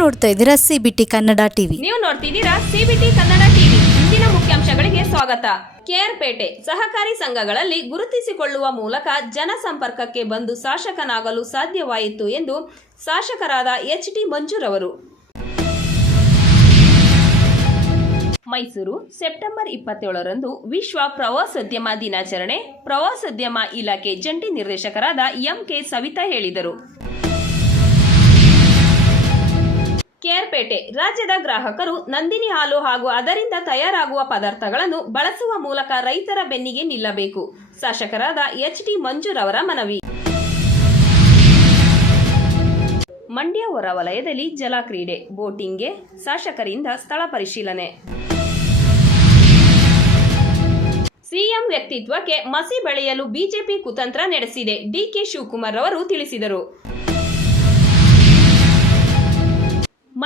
ನೋಡ್ತಾ ಇದ್ದೀರಾ CBT Kannada TV ನೀವು ನೋಡ್ತಿದ್ದೀರಾ ಸಿಬಿಟಿ ಕನ್ನಡ ಟಿವಿ ಇಂದಿನ ಮುಖ್ಯಾಂಶಗಳಿಗೆ ಸ್ವಾಗತ. ಕೇರ್ಪೇಟೆ ಸಹಕಾರಿ ಸಂಘಗಳಲ್ಲಿ ಗುರುತಿಸಿಕೊಳ್ಳುವ ಮೂಲಕ ಜನಸಂಪರ್ಕಕ್ಕೆ ಬಂದು ಶಾಸಕನಾಗಲು ಸಾಧ್ಯವಾಯಿತು ಎಂದು ಶಾಸಕರಾದ ಎಚ್ ಟಿ ಮಂಜೂರವರು ಮೈಸೂರು, ಸೆಪ್ಟೆಂಬರ್ ಇಪ್ಪತ್ತೇಳರಂದು ವಿಶ್ವ ಪ್ರವಾಸೋದ್ಯಮ ದಿನಾಚರಣೆ, ಪ್ರವಾಸೋದ್ಯಮ ಇಲಾಖೆ ಜಂಟಿ ನಿರ್ದೇಶಕರಾದ ಎಂಕೆ ಸವಿತಾ ಹೇಳಿದರು. ಕೇರ್ಪೇಟೆ. ರಾಜ್ಯದ ಗ್ರಾಹಕರು ನಂದಿನಿ ಹಾಲು ಹಾಗೂ ಅದರಿಂದ ತಯಾರಾಗುವ ಪದಾರ್ಥಗಳನ್ನು ಬಳಸುವ ಮೂಲಕ ರೈತರ ಬೆನ್ನಿಗೆ ನಿಲ್ಲಬೇಕು. ಶಾಸಕರಾದ ಎಚ್ ಟಿ ಮನವಿ. ಮಂಡ್ಯ ಹೊರವಲಯದಲ್ಲಿ ಜಲಕ್ರೀಡೆ ಬೋಟಿಂಗ್ಗೆ ಶಾಸಕರಿಂದ ಸ್ಥಳ ಪರಿಶೀಲನೆ. ಸಿಎಂ ವ್ಯಕ್ತಿತ್ವಕ್ಕೆ ಮಸಿ ಬೆಳೆಯಲು ಬಿಜೆಪಿ ಕುತಂತ್ರ ನಡೆಸಿದೆ ಡಿಕೆ ಶಿವಕುಮಾರ್ ಅವರು ತಿಳಿಸಿದರು.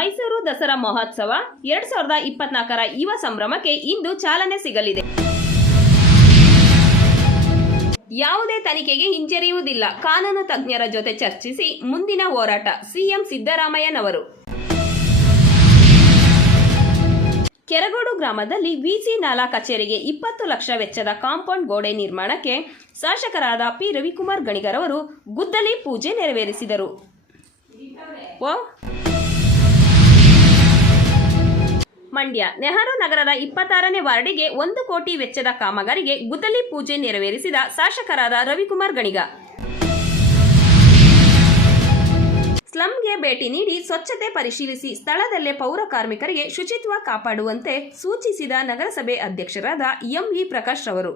ಮೈಸೂರು ದಸರಾ ಮಹೋತ್ಸವ ಎರಡ್ ಸಾವಿರದ ಇಪ್ಪತ್ನಾಲ್ಕರ ಯುವ ಸಂಭ್ರಮಕ್ಕೆ ಇಂದು ಚಾಲನೆ ಸಿಗಲಿದೆ. ಯಾವುದೇ ತನಿಖೆಗೆ ಹಿಂಜರಿಯುವುದಿಲ್ಲ. ಕಾನೂನು ತಜ್ಞರ ಜೊತೆ ಚರ್ಚಿಸಿ ಮುಂದಿನ ಹೋರಾಟ, ಸಿಎಂ ಸಿದ್ದರಾಮಯ್ಯನವರು. ಕೆರಗೋಡು ಗ್ರಾಮದಲ್ಲಿ ವಿಸಿ ನಾಲಾ ಕಚೇರಿಗೆ ಇಪ್ಪತ್ತು ಲಕ್ಷ ವೆಚ್ಚದ ಕಾಂಪೌಂಡ್ ಗೋಡೆ ನಿರ್ಮಾಣಕ್ಕೆ ಶಾಸಕರಾದ ಪಿ. ರವಿಕುಮಾರ್ ಗಣಿಗರವರು ಗುದ್ದಲಿ ಪೂಜೆ ನೆರವೇರಿಸಿದರು. ಮಂಡ್ಯ ನೆಹರು ನಗರದ ಇಪ್ಪತ್ತಾರನೇ ವಾರ್ಡಿಗೆ ಒಂದು ಕೋಟಿ ವೆಚ್ಚದ ಕಾಮಗಾರಿಗೆ ಗುದ್ದಲಿ ಪೂಜೆ ನೆರವೇರಿಸಿದ ಶಾಸಕರಾದ ರವಿಕುಮಾರ್ ಗಣಿಗ. ಸ್ಲಂಗೆ ಭೇಟಿ ನೀಡಿ ಸ್ವಚ್ಛತೆ ಪರಿಶೀಲಿಸಿ ಸ್ಥಳದಲ್ಲೇ ಪೌರ ಕಾರ್ಮಿಕರಿಗೆ ಶುಚಿತ್ವ ಕಾಪಾಡುವಂತೆ ಸೂಚಿಸಿದ ನಗರಸಭೆ ಅಧ್ಯಕ್ಷರಾದ ಎಂವಿ ಪ್ರಕಾಶ್ ರವರು